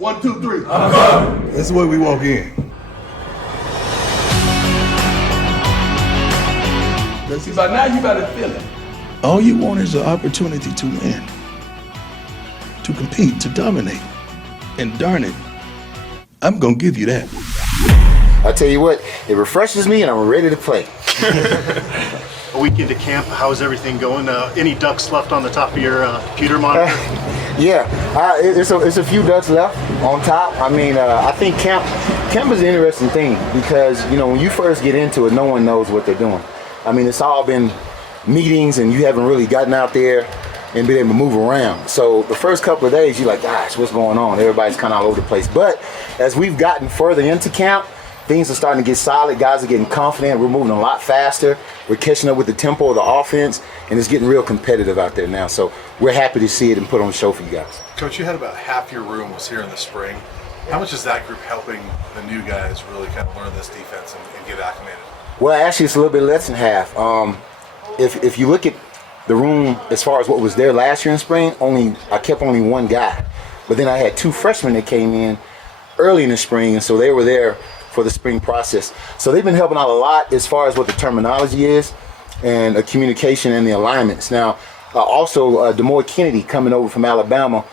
1, 2, 3. That's the way we walk in. See, by now you better feel it. All you want is an opportunity to win, to compete, to dominate. And darn it, I'm going to give you that. I tell you what, it refreshes me and I'm ready to play. A week into camp, how's everything going? Any ducks left on the top of your computer monitor? It's a few ducks left on top. I mean, I think camp is an interesting thing because, you know, when you first get into it, no one knows what they're doing. I mean, it's all been meetings and you haven't really gotten out there and been able to move around. So the first couple of days, you're like, gosh, what's going on? Everybody's kind of all over the place. But as we've gotten further into camp, things are starting to get solid. Guys are getting confident. We're moving a lot faster. We're catching up with the tempo of the offense, and it's getting real competitive out there now. So we're happy to see it and put on a show for you guys. Coach, you had about half your room was here in the spring. How much is that group helping the new guys really kind of learn this defense and get acclimated? Well, actually, it's a little bit less than half. If you look at the room as far as what was there last year in spring, I kept only one guy. But then I had two freshmen that came in early in the spring, and so they were there for the spring process. So they've been helping out a lot as far as what the terminology is and communication and the alignments. Now, also Demoy Kennedy coming over from Alabama,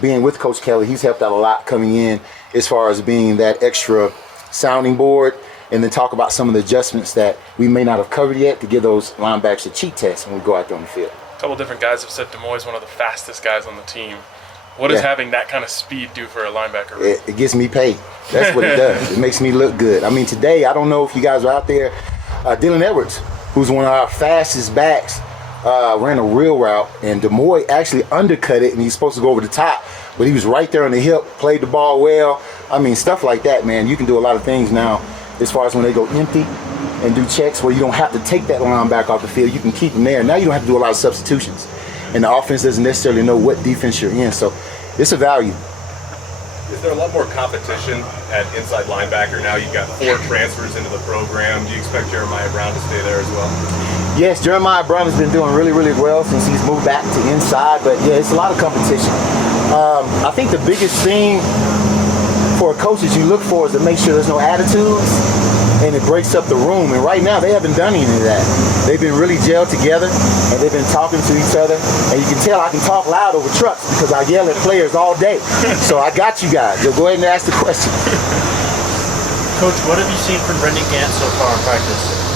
being with Coach Kelly, he's helped out a lot coming in as far as being that extra sounding board and then talk about some of the adjustments that we may not have covered yet to give those linebackers a cheat test when we go out there on the field. A couple different guys have said Demoy's one of the fastest guys on the team. What does having that kind of speed do for a linebacker? It gets me paid. That's what it does. It makes me look good. I mean, today, I don't know if you guys are out there, Dylan Edwards, who's one of our fastest backs, ran a real route, and Demoy actually undercut it, and he's supposed to go over the top, but he was right there on the hip, played the ball well. I mean, stuff like that, man. You can do a lot of things now as far as when they go empty and do checks where you don't have to take that linebacker off the field. You can keep him there. Now you don't have to do a lot of substitutions, and the offense doesn't necessarily know what defense you're in, so it's a value. Is there a lot more competition at inside linebacker now? You've got 4 transfers into the program. Do you expect Jeremiah Brown to stay there as well? Yes, Jeremiah Brown has been doing really, really well since he's moved back to inside, but yeah, it's a lot of competition. I think the biggest thing for a coach that you look for is to make sure there's no attitudes and it breaks up the room. And right now, they haven't done any of that. They've been really gelled together and they've been talking to each other. And you can tell I can talk loud over trucks because I yell at players all day. So I got you guys. So go ahead and ask the question. Coach, what have you seen from Brendan Gant so far in practice?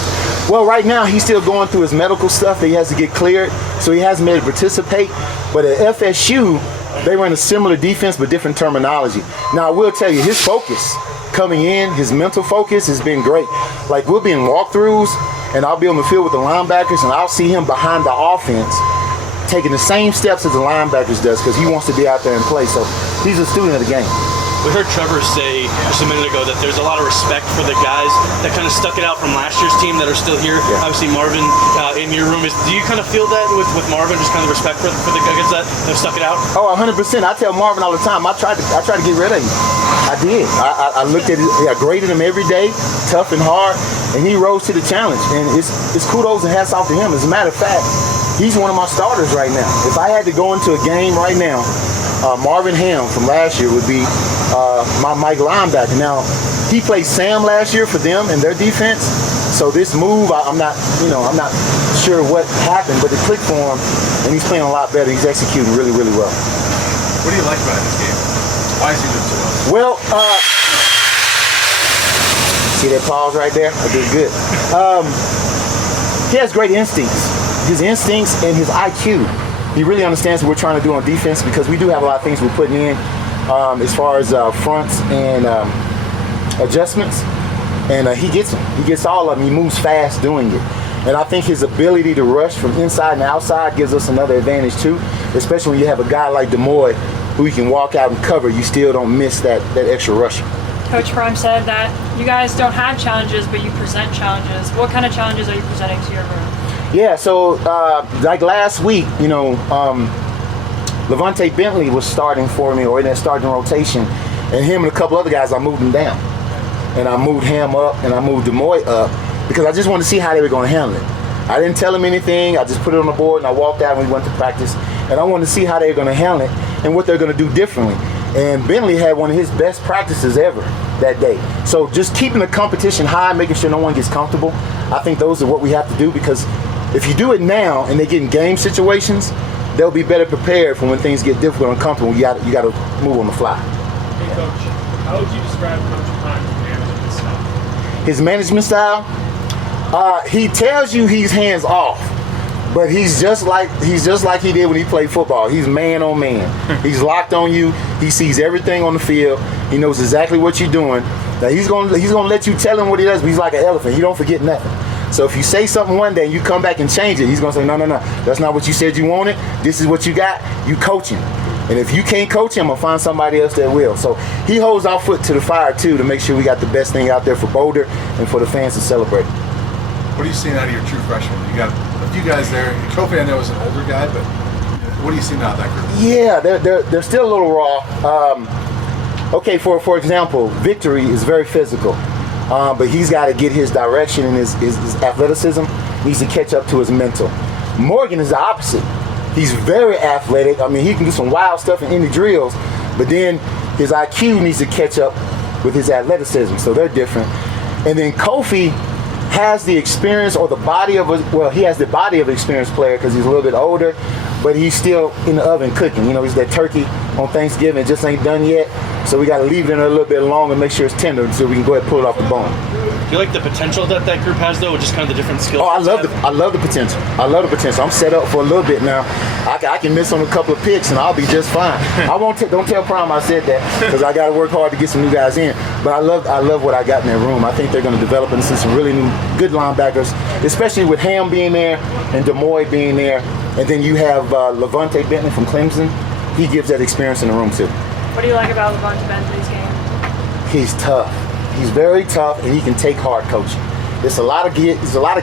Well, right now he's still going through his medical stuff that he has to get cleared, so he hasn't been able to participate. But at FSU, they run a similar defense but different terminology. Now, I will tell you, his focus coming in, his mental focus has been great. Like, we'll be in walkthroughs, and I'll be on the field with the linebackers, and I'll see him behind the offense taking the same steps as the linebackers does because he wants to be out there and play. So he's a student of the game. We heard Trevor say just a minute ago that there's a lot of respect for the guys that kind of stuck it out from last year's team that are still here. Yeah. Obviously, Marvin in your room. Do you kind of feel that with Marvin, just kind of respect for the guys that have stuck it out? Oh, 100%. I tell Marvin all the time, I tried to get rid of him. I did. I looked at it, I graded him every day, tough and hard, and he rose to the challenge. And it's kudos and hats off to him. As a matter of fact, he's one of my starters right now. If I had to go into a game right now, Marvin Ham from last year would be my Mike linebacker. Now, he played Sam last year for them and their defense. So this move, I'm not sure what happened, but it clicked for him, and he's playing a lot better. He's executing really, really well. What do you like about this game? Why is he doing so well? Well, see that pause right there? I did good. He has great instincts. His instincts and his IQ. He really understands what we're trying to do on defense because we do have a lot of things we're putting in as far as fronts and adjustments. And he gets them. He gets all of them. He moves fast doing it. And I think his ability to rush from inside and outside gives us another advantage too, especially when you have a guy like Demoy who you can walk out and cover. You still don't miss that extra rusher. Coach Prime said that you guys don't have challenges, but you present challenges. What kind of challenges are you presenting to your room? Yeah, so like last week, you know, Levante Bentley was starting for me or in that starting rotation, and him and a couple other guys, I moved them down. And I moved Ham up and I moved Demoy up because I just wanted to see how they were going to handle it. I didn't tell them anything. I just put it on the board and I walked out and we went to practice. And I wanted to see how they were going to handle it and what they're going to do differently. And Bentley had one of his best practices ever that day. So just keeping the competition high, making sure no one gets comfortable, I think those are what we have to do, because if you do it now and they get in game situations, they'll be better prepared for when things get difficult and uncomfortable. You got to move on the fly. Hey, Coach, how would you describe Coach Hart's management style? His management style, he tells you he's hands off, but he's just like he did when he played football. He's man on man. He's locked on you. He sees everything on the field. He knows exactly what you're doing. Now he's gonna let you tell him what he does, but he's like an elephant. He don't forget nothing. So if you say something one day and you come back and change it, he's gonna say, no, that's not what you said you wanted. This is what you got. You coach him. And if you can't coach him, I'll find somebody else that will. So he holds our foot to the fire too, to make sure we got the best thing out there for Boulder and for the fans to celebrate. What are you seeing out of your true freshmen? You got a few guys there. Kofi, I know, is an older guy, but what are you seeing out of that group? Yeah, they're still a little raw. Okay, for example, Victory is very physical, but he's got to get his direction and his athleticism needs to catch up to his mental. Morgan is the opposite. He's very athletic. I mean, he can do some wild stuff in any drills, but then his IQ needs to catch up with his athleticism, so they're different. And then Kofi has the experience or the body of he has the body of an experienced player because he's a little bit older, but he's still in the oven cooking. You know, he's that turkey on Thanksgiving, it just ain't done yet. So we got to leave it in a little bit longer and make sure it's tender so we can go ahead and pull it off the bone. Do you like the potential that group has, though, or just kind of the different skills? Oh, I love the potential. I love the potential. I'm set up for a little bit now. I can miss on a couple of picks and I'll be just fine. I won't. Don't tell Prime I said that, because I got to work hard to get some new guys in. But I love what I got in that room. I think they're going to develop and see some really new, good linebackers, especially with Ham being there and DeMoy being there, and then you have Levante Bentley from Clemson. He gives that experience in the room too. What do you like about Levante Bentley's game? He's tough. He's very tough, and he can take hard coaching. There's a lot of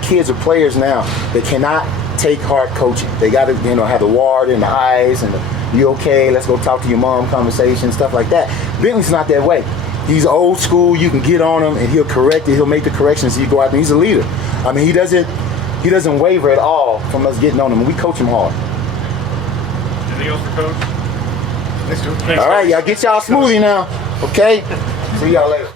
kids or players now that cannot take hard coaching. They got to, have the ward in the eyes and the, you okay? Let's go talk to your mom conversation, stuff like that. Bentley's not that way. He's old school. You can get on him, and he'll correct it. He'll make the corrections. You go out there. He's a leader. I mean, he doesn't waver at all from us getting on him. We coach him hard. Anything else for Coach? Thanks, Joe. All right, y'all get y'all smoothie now, okay? See y'all later.